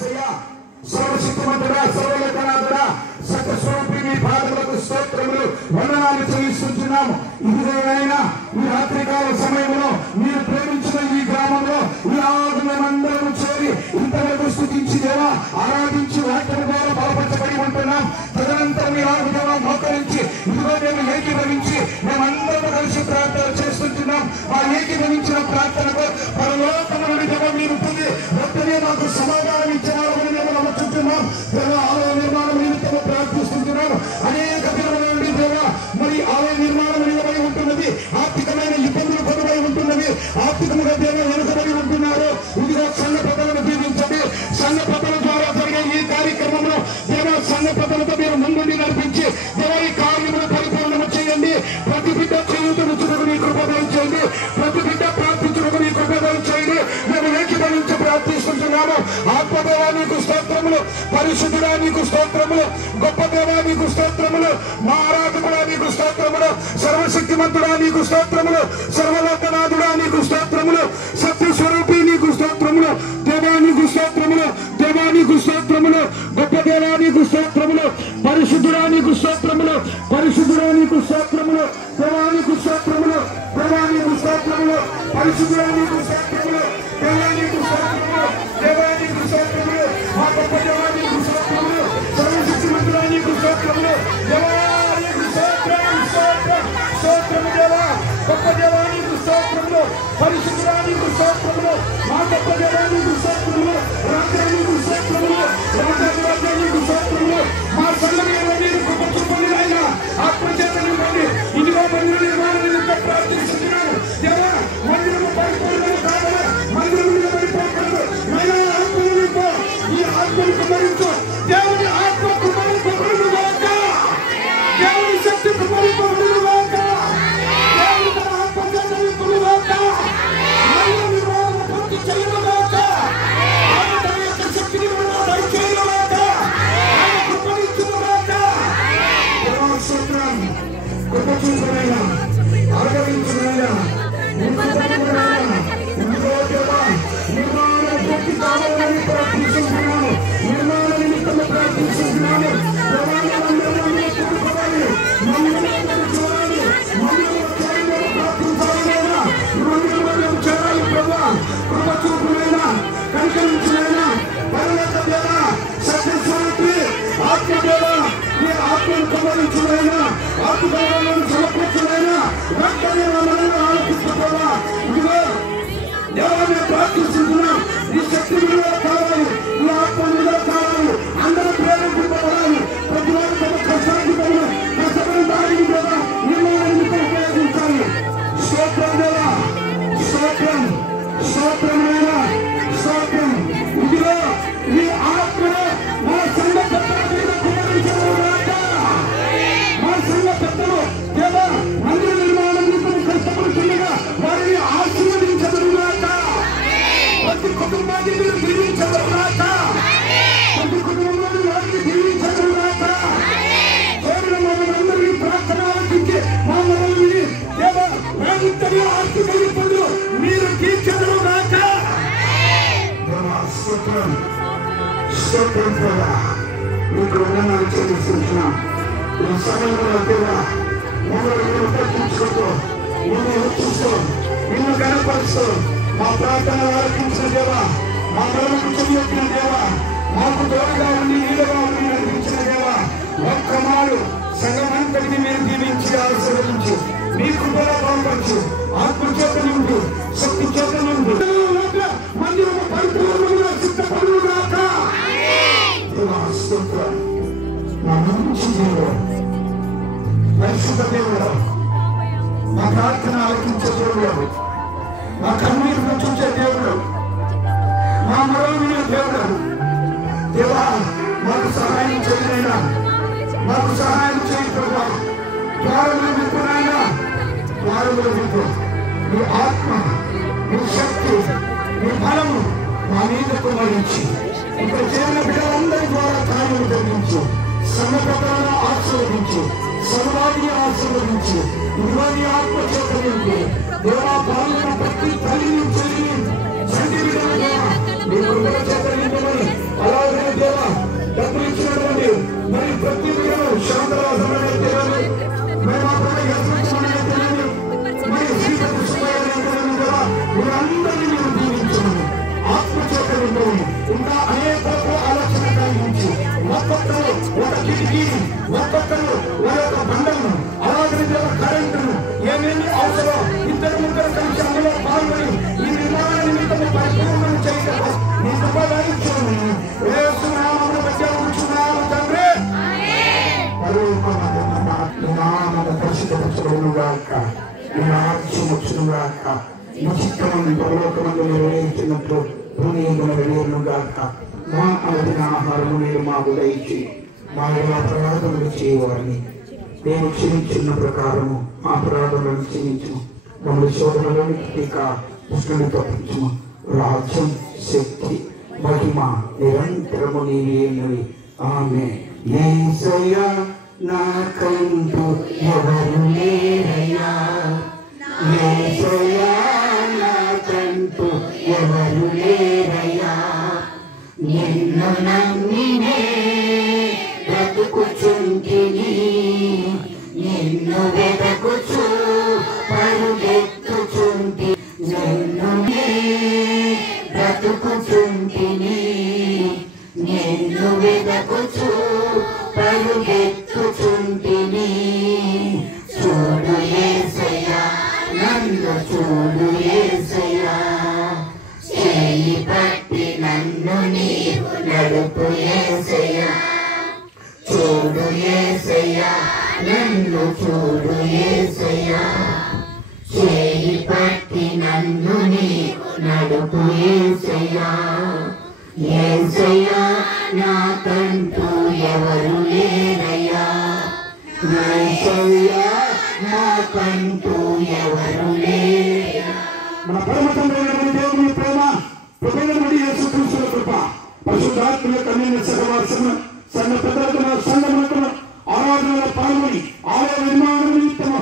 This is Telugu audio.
యేసయ్యా, సర్వశక్తిమంతుడా, సర్వలోకనాథుడా, సత్యస్వరూపి మీ పాదములకు స్తోత్రములు వందనాలు చెల్లిస్తున్నాము. ఇదిగోనైనా ఈ రాత్రికాల సమయంలో మీరు ప్రేమించిన ఈ గ్రామంలో ఈరోజు మేమందరం చేరి ఇంతవరకు స్తుతించి దేవా ఆరాధించి వాక్యం ద్వారా బలపరచబడి ఉంటున్నాం. తదనంతరం ఈ దేవా మోకరించి ఇదిగో మేము ఏకీభవించి మేమందరం కలిసి ప్రార్థన చేస్తుంటున్నాం. ఆ ఏకీభవించిన ప్రార్థనకు పరలోకము నుండి దేవా మీరు పొంది వెంటనే మాకు సమాధానం ఇచ్చేవాళ్ళని మేము నమ్ముతున్నాం. దేవా ఆలయ నిర్మాణం నిమిత్తం ప్రార్థిస్తున్నాం. అనేక దినముల నుండి దేవా మరి ఆలయ నిర్మాణం నిలబడి ఉంటున్నది, ఆర్థికమైన ఇబ్బందులు పొందబై ఉంటున్నది, ఆర్థికంగా దేవా వెనుకబడి ఉంటున్నారు. ఇదిగో సంఘ పెద్దలను దీవించండి. సంఘ పెద్దల ద్వారా జరిగే ఈ కార్యక్రమంలో దేవా సంఘ పెద్దలతో మీరు ముందుండి నడిపించి దేవా ఈ కార్యములు పరిపూర్ణము చేయండి. ప్రతి బిడ్డ చేయుటకు నీ కృపదయం చేయండి. ప్రతి బిడ్డ ప్రార్థించుటకు నీ కృపదయం చేయండి. మేము ఏకీభవించి ప్రార్థిస్తున్నాము. ఆత్మదేవా నీకు స్తోత్రములు, పరిశుద్ధుడా నీకు స్తోత్రములు, గొప్ప దేవా నీకు స్తోత్రములు, మా ఆరాధకుడా నీకు స్తోత్రములు, సర్వశక్తిమంతుడా నీకు స్తోత్రములు, సర్వలోకనాథుడా నీకు స్తోత్రములు, సత్యస్వరూపి నీకు స్తోత్రములు, దేవా నీకు స్తోత్రములు, దేవా నీకు స్తోత్రములు, గొప్ప దేవా నీకు స్తోత్రములు, పరిశుద్ధుడా నీకు స్తోత్రములు, పరిశుద్ధుడా నీకు స్తోత్రములు, దేవా నీకు స్తోత్రములు, దేవా నీకు స్తోత్రములు, పరిశుద్ధుడా నీకు స్తోత్రములు, దేవా నీకు స్తోత్రములు, దేవా నీకు స్తోత్రములు, మా గొప్ప దేవా నీకు స్తోత్రములు, సర్వశక్తిమంతుడా నీకు స్తోత్రములు, దేవా నీకు స్తోత్రం, స్తోత్రం, స్తోత్రము దేవా, గొప్ప దేవా నీకు స్తోత్రములు, పరిశుద్ధుడా నీకు స్తోత్రములు, మా గొప్ప దేవా నీకు స్తోత్రములు, రాజా నీకు స్తోత్రములు, రాజా నీకు స్తోత్రములు, మా సంఘంలో నీకు కృప చూపండి ఆయన, ఆత్మచేత నింపండి. ఇదిగో మందిర నిర్మాణం నిమిత్తం ప్రార్థిస్తున్నాను దేవా, మందిరము పరిపూర్ణము కావాలా, మందిరము నిలబడిపోకూడదు. ఆయన ఆత్మను నింపు, ఈ ఆత్మను కుమరించు, దేవుని ఆత్మ కుమరింపబడును గాక, దేవుని శక్తి కుమరింపబడును గాక, దేవుని తన ఆత్మచేత నింపును గాక, మందిర నిర్మాణము పూర్తి చేయను గాక, ఆయన తన యొక్క శక్తిని మనకు దయచేయును గాక, ఆయన కృపనిచ్చును గాక. దేవా స్తోత్రం, కృప చూపునైనా, ఆదరించునైనా, నిర్మాణం ప్రార్థిస్తున్నాము, నిర్మాణ నిమిత్తం ప్రార్థిస్తున్నాము. చేరాలి ప్రభా, కృప చూపునైనా, కనికరించునైనా, పరలోక దేవా, సత్యస్వరూపి ఆత్మదేవా, ఈ ఆత్మను కుమరించునైనా, ఆత్మదేవాలను సమర్పించునైనా, వెంటనే మనల్ని ఆలోచిస్తున్నావా. ఇదిగో దేవా మేము ప్రార్థిస్తున్నాం, ఈ శక్తి విలువ కావాలి, ఈ ఆత్మ విలువ కావాలి, అందరూ ప్రేరేపింపబడాలి. ప్రతి వారు తమ కష్టానికి పనులు కష్టపడిన దానికి దేవా నిర్మాణాన్ని ఉపయోగించాలి. స్తోత్రం దేవా, స్తోత్రం, స్తోత్రమైనా స్తోత్రం. ఇదిగో ఈ ఆత్మలో మా సంఘ పెద్దల మీద కుమరించడం రాక, మా సంఘ పెద్దలు దేవా మందిర నిర్మాణం నిమిత్తం కష్టపడుతుండగా వారిని ఆశీర్వదించడం రాక, ప్రతి కుటుంబాన్ని మీరు దీవించడం రాక, ప్రతి కుటుంబంలోని వారిని దీవించడం రాక, కేవల మమ్మల్ని అందరినీ ప్రార్థన ఆలకించి మమ్మల్ని దేవా వెంటనే ఆర్థిక ఇబ్బందులు మీరు తీర్చడం రాక. స్తోత్రం, స్తోత్రం దేవా, మీకు వందనాలు చెల్లిస్తున్నాం. ఈ సమయంలో దేవా మమ్మల్ని ఉపయోగించుకుంటూ, నిన్ను హెచ్చిస్తూ, నిన్ను గణపరుస్తూ, మా ప్రార్థన ఆలకించిన దేవా, మా మనకు చెయ్యొచ్చిన దేవా, మాకు తోడుగా ఉండి నీడగా ఉండి నడిపించిన దేవా, ఒక్క మారు సంఘమంతటిని మీరు దీవించి ఆశీర్వదించి మీ కృపలో బలపరచు, ఆత్మచేత నుండి, శక్తి చేత నుండి మందిరము పరిపూర్ణంగా సిద్ధపడుగాక. స్తోత్రం, మా మంచి దేవుడు, పరిశుద్ధ దేవుడు, మా ప్రార్థన ఆలకించే దేవుడు, మా కన్నీరును చూసే దేవుడు, మా మొరవిన దేవుడు, దేవా మాకు సహాయం చేయనైనా, మాకు సహాయం చేయకుండా ద్వారములు విప్పునైనా, ద్వారములు విప్పు. నీ ఆత్మ, నీ శక్తి, నీ బలము మా మీద కుమరించి ఇక్కడ చేరిన బిడ్డలందరి ద్వారా కార్యము జరిగించు, సమగ్రతలను ఆశీర్వదించు, సర్వాన్ని ఆశీర్వదించు. ఇదిగో నీ ఆత్మ చేత నింపి దేవా పాల్గొన్న ప్రతి తల్లిని చెల్లిని చండి బిడ్డల దేవా నీ కృపల చేత నింపమని అలా నెరవేర్చబడునుగాక. నీ రాజ్యం వచ్చునుగాక. నీ చిత్తమును పరలోకమందు నెరవేర్చినట్లు భూమి యందు నెరవేరునుగాక. మా అనుదిన ఆహారము మీరు మాకు దయచేయి. మా ఇలా అపరాధములు చేయవారిని నేను క్షమించిన ప్రకారము మా అపరాధములను క్షమించు. మమ్మల్ని శోధనలోనికి కృష్ణుని తప్పించుము. రాజ్యం, శక్తి, మహిమ నిరంతరము నీవేనవి. ఆమేన్. యేసయ్యా నాకంటూ ఎవరు లేరయ్యా, యేసయ్యా నాకంటూ ఎవరు లేరయ్యా, నిన్ను నమ్మినే బ్రతుకుచుంటిని, నిన్ను వెదకుచు పరుగెత్తుచుంటి, నిన్ను బ్రతుకుచుంటిని, నిన్ను వెదకుచు పరుగెత్తుచుంటిని. చూడు యేసయ్యా, నన్ను చూడు యేసయ్యా, చేయి పట్టి నన్ను నీవు నడుపు యేసయ్యా. చూడు యేసయ్యా, నన్ను చూడు యేసయ్యా, చేయి పట్టి నన్ను నీవు నడుపు యేసయ్యా. యేసయ్యా నాకంటూ ఎవరు లేరయ్యా, యేసయ్యా నాకంటూ ఎవరు లేరయ్యా. మన పరమ తండ్రి దేవుని ప్రేమ, ప్రభువైన యేసుక్రీస్తు కృప, పరిశుద్ధాత్మ యొక్క అన్యోన్య సహవాసము, సంఘ పెద్దలతో సంఘములతో ఆరాధనలో పాల్గొని ఆలయ నిర్మాణం నిమిత్తము